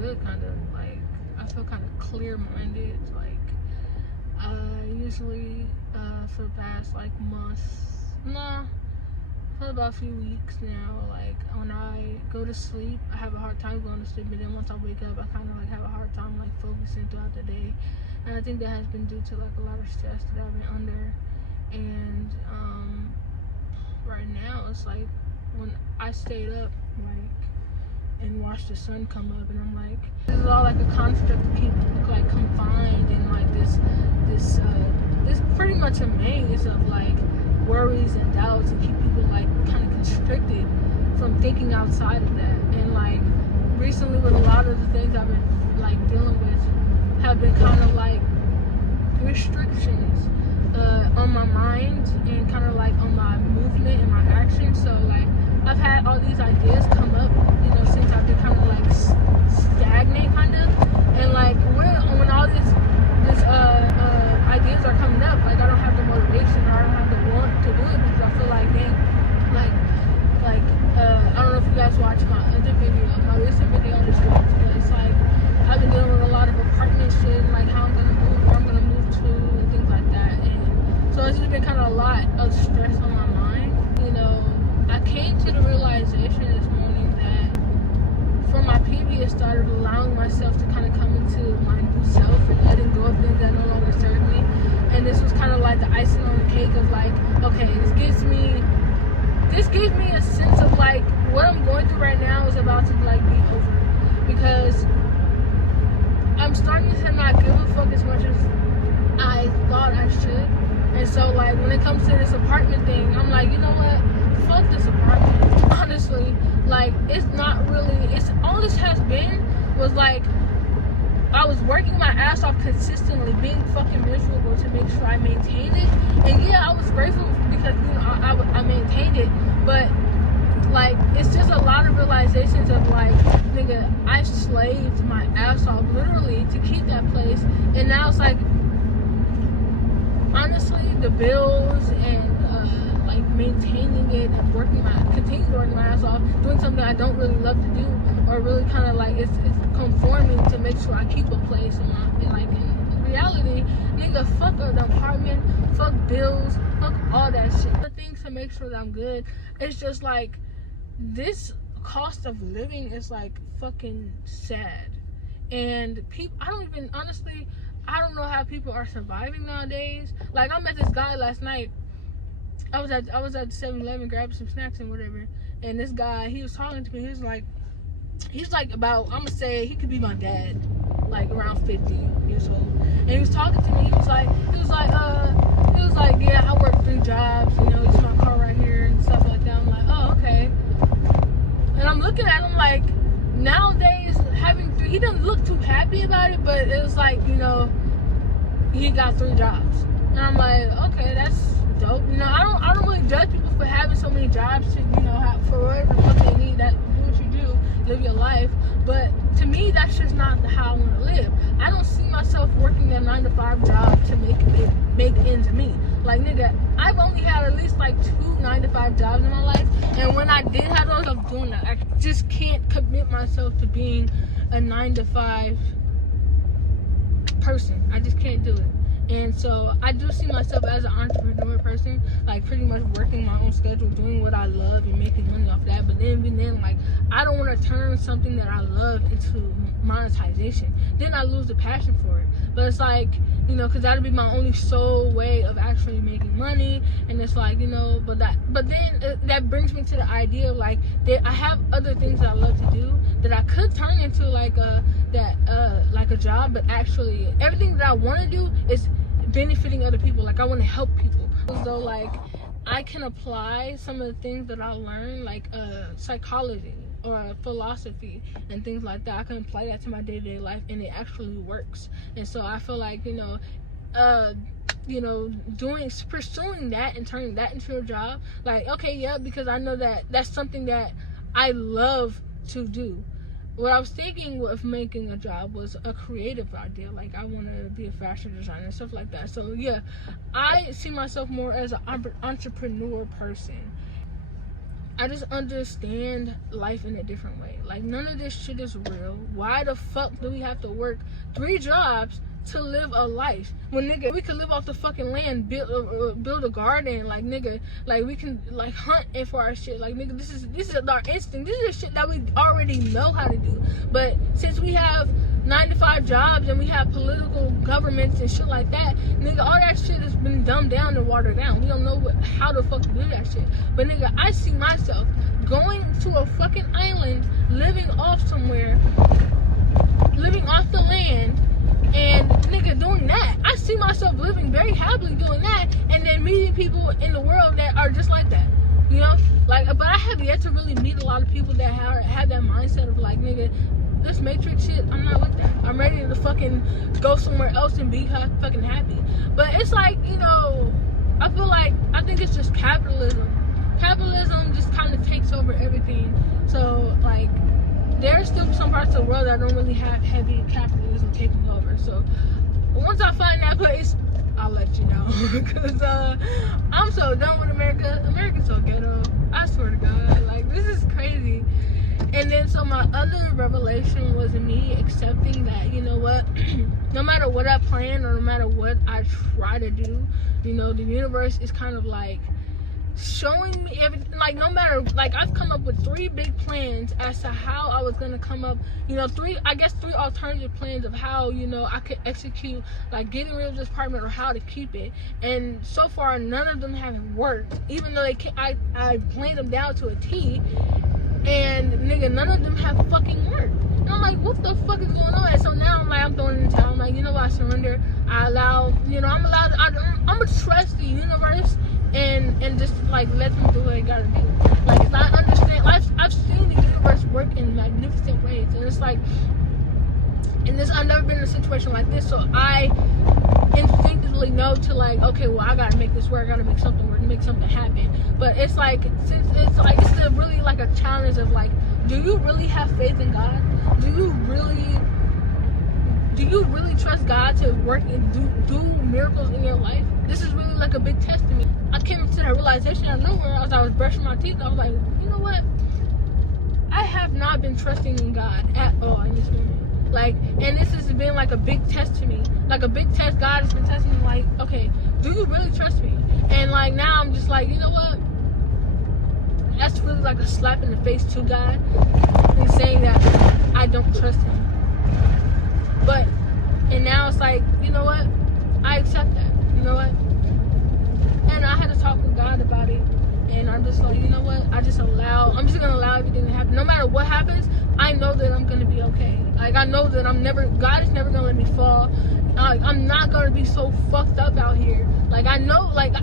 good, kind of. Like, I feel kind of clear-minded. Like, usually, for the past, like, months, for about a few weeks now, like, when I go to sleep, I have a hard time going to sleep, and then once I wake up, I kind of, like, have a hard time, like, focusing throughout the day. And I think that has been due to, like, a lot of stress that I've been under. And, right now, it's like, when I stayed up, like, and watched the sun come up, and I'm like, this is all like a construct to keep, like, confined in, like, this pretty much a maze of, like, worries and doubts, and keep people, like, kind of constricted from thinking outside of that. And, like, recently with a lot of the things I've been, like, dealing with have been kind of like restrictions on my mind, and kind of like on my movement and my action. So, like, I've had all these ideas come up, you know, since I've been kind of like stagnant, kind of. And, like, when all these ideas are coming up, like, I don't have the motivation, or I don't have the want to do it, because I feel like, dang, I don't know if you guys watched my other video, my recent video I just watched, but it's like, I've been dealing with a lot of apartment shit, and, like, how I'm gonna move, where I'm gonna move to, and things like that. And so it's just been kind of a lot of stress on my mind. You know, I came to the realization this morning that from my previous started allowing myself to kind of come into my new self and letting go of things that no longer serve me. And this was kind of like the icing on the cake of, like, okay, this gives me a sense of, like, what I'm going through right now is about to, like, be over, because I'm starting to not give a fuck as much as I thought I should. And so, like, when it comes to this apartment thing, I'm like, you know what? Fuck this apartment. Honestly, like, it's not really, it's all this has been was, like, I was working my ass off consistently, being fucking miserable to make sure I maintained it. And yeah, I was grateful because, you know, I maintained it. But, like, it's just a lot of realizations of, like, nigga, I slaved my ass off literally to keep that place. And now it's like, honestly, the bills and like maintaining it and continuing to work my ass off, doing something I don't really love to do, or really kind of like it's conforming to make sure I keep a place. And like, in reality, nigga, fuck the apartment, fuck bills, fuck all that shit. The things to make sure that I'm good. It's just like, this cost of living is, like, fucking sad. And people, I don't know how people are surviving nowadays. Like, I met this guy last night. I was at 7-Eleven grabbing some snacks and whatever. And this guy, he was talking to me. He's like about, I'm gonna say, he could be my dad, like around 50 years old. And he was talking to me. He was like, yeah, I work 3 jobs. You know, it's my car right here and stuff like that. I'm like, oh, okay. And I'm looking at him like, nowadays, he doesn't look too happy about it, but it was like, you know, he got 3 jobs. And I'm like, okay, that's dope. You know, I don't really judge people for having so many jobs to, you know, have for whatever what they need, that do what you do, live your life. But to me, that's just not how I want to live. I don't see myself working a 9-to-5 job to make ends meet. Like, nigga, I've only had at least like 2 9-to-5 jobs in my life, and when I did have those, I'm doing that. I just can't commit myself to being a 9-to-5 person. I just can't do it. And so I do see myself as an entrepreneur person, like pretty much working my own schedule, doing what I love and making money off that. But then like, I don't want to turn something that I love into monetization. Then I lose the passion for it. But it's like, you know, because that'll be my only sole way of actually making money. And it's like, you know, but then that brings me to the idea of, like, that I have other things that I love to do that I could turn into like a job, but actually everything that I want to do is benefiting other people. Like, I want to help people. So, like, I can apply some of the things that I learned, like psychology or philosophy and things like that. I can apply that to my day-to-day life, and it actually works. And so I feel like, you know, pursuing that and turning that into a job, like, okay, yeah, because I know that that's something that I love to do. What I was thinking of making a job was a creative idea. Like, I want to be a fashion designer and stuff like that. So, yeah, I see myself more as an entrepreneur person. I just understand life in a different way. Like, none of this shit is real. Why the fuck do we have to work 3 jobs to live a life? When, nigga, we could live off the fucking land, build a garden, like, nigga, like, we can, like, hunt in for our shit. Like, nigga, this is our instinct. This is shit that we already know how to do. But since we have 9-to-5 jobs and we have political governments and shit like that, nigga, all that shit has been dumbed down and watered down. We don't know how the fuck to do that shit. But, nigga, I see myself going to a fucking island, living off somewhere, living off the land, and, nigga, doing that. I see myself living very happily doing that, and then meeting people in the world that are just like that. You know? Like, but I have yet to really meet a lot of people that have that mindset of, like, nigga, this Matrix shit, I'm not like that. I'm ready to fucking go somewhere else and be fucking happy. But it's like, you know, I think it's just capitalism. Capitalism just kind of takes over everything. So, like, there's still some parts of the world that don't really have heavy capitalism taking over. So, once I find that place, I'll let you know. Because I'm so done with America. America's so ghetto. I swear to God. Like, this is crazy. And then, so my other revelation was me accepting that, you know what, no matter what I plan or no matter what I try to do, you know, the universe is kind of like showing me everything. Like, no matter, like, I've come up with 3 big plans as to how I was going to come up, you know, 3 alternative plans of how, you know, I could execute, like, getting rid of this apartment or how to keep it. And so far, none of them have worked, even though I planned them down to a T. And, nigga, none of them have fucking worked. And I'm like, what the fuck is going on? And so now I'm like, I'm throwing it in the towel. I'm like, you know what, I surrender. I'm gonna trust the universe and just, like, let them do what they gotta do. Like, I understand, I've seen the universe work in magnificent ways. And it's like, I've never been in a situation like this, so I instinctively know to, like, okay, well, I gotta make this work, I gotta make something work, make something happen. But it's like, since it's really like a challenge of, like, do you really have faith in God? Do you really trust God to work and do miracles in your life? This is really like a big test to me. I came to that realization out of nowhere as I was brushing my teeth. I was like, you know what? I have not been trusting in God at all in this moment. Like, and this has been like a big test to me. Like a big test. God has been testing me, like, okay, do you really trust me? And, like, now I'm just like, you know what? That's really like a slap in the face to God and saying that I don't trust him. And now it's like, you know what? I accept that. You know what? And I had to talk with God about it. And I'm just like, you know what? I'm just gonna allow everything to happen. No matter what happens, I know that I'm gonna be okay. Like, I know that God is never gonna let me fall. I'm not gonna be so fucked up out here. Like, I know, like,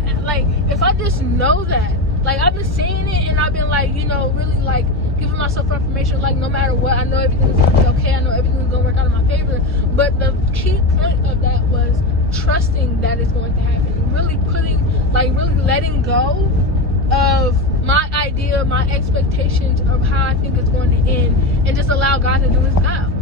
if I just know that, like, I've been saying it and I've been, like, you know, really, like, giving myself affirmation, like, no matter what, I know everything is gonna be okay. I know everything is gonna work out in my favor. But the key point of that was trusting that it's going to happen. Really really letting go of my idea, my expectations of how I think it's going to end, and just allow God to do his job.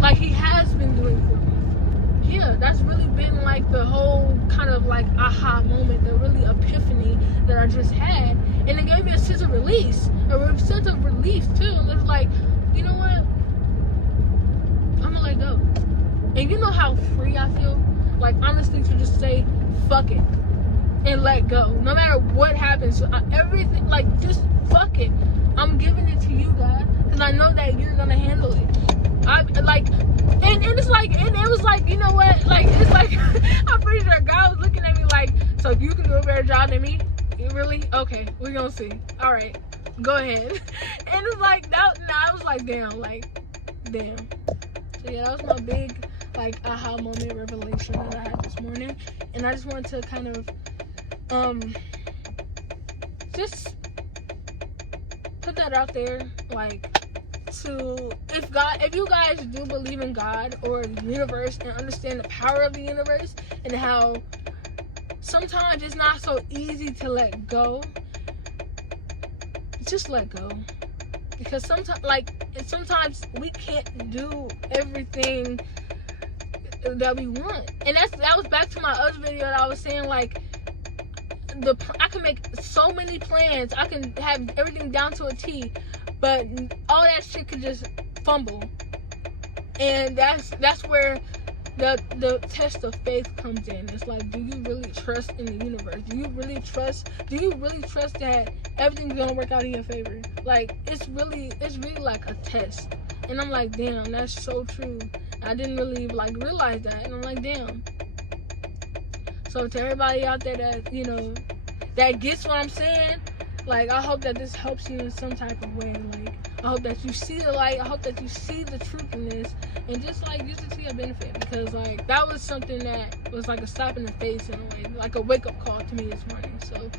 Like he has been doing for me. Yeah, that's really been like the whole kind of like aha moment, the really epiphany that I just had. And it gave me a sense of release, a sense of relief too. It's like, you know what? I'm gonna let go. And you know how free I feel? Like, honestly, to just say, fuck it. And let go. No matter what happens, everything, like, just fuck it. I'm giving it to you, God. Because I know that you're gonna handle it. And it's like, and it was like, you know what? Like, it's like, I'm pretty sure God was looking at me like, so you can do a better job than me? You really? Okay, we're gonna see. All right, go ahead. And it's like, I was like, damn. So yeah, that was my big, like, aha moment revelation that I had this morning. And I just wanted to kind of, just put that out there, like, if you guys do believe in God or the universe and understand the power of the universe and how sometimes it's not so easy to let go, just let go. Because sometimes we can't do everything that we want. And that was back to my other video that I was saying, like, I can make so many plans. I can have everything down to a T, but all that shit could just fumble. And that's where the test of faith comes in. It's like, do you really trust in the universe? Do you really trust that everything's gonna work out in your favor? Like, it's really like a test. And I'm like, damn, that's so true. I didn't really like realize that. And I'm like, damn. So to everybody out there that, you know, that gets what I'm saying, like, I hope that this helps you in some type of way. Like, I hope that you see the light. I hope that you see the truth in this, and just like use it to your benefit, because like that was something that was like a slap in the face in a way, like a wake up call to me this morning. So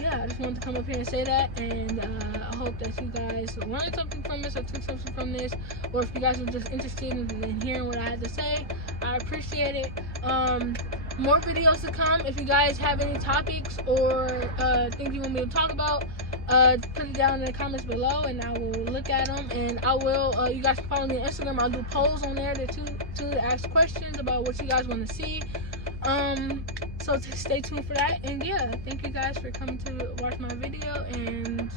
yeah, I just wanted to come up here and say that, and I hope that you guys learned something from this or took something from this, or if you guys are just interested in hearing what I had to say, I appreciate it. More videos to come. If you guys have any topics or things you want me to talk about, put it down in the comments below, and I will look at them. And I will, you guys can follow me on Instagram. I'll do polls on there to ask questions about what you guys want to see. So stay tuned for that. And yeah, thank you guys for coming to watch my video, and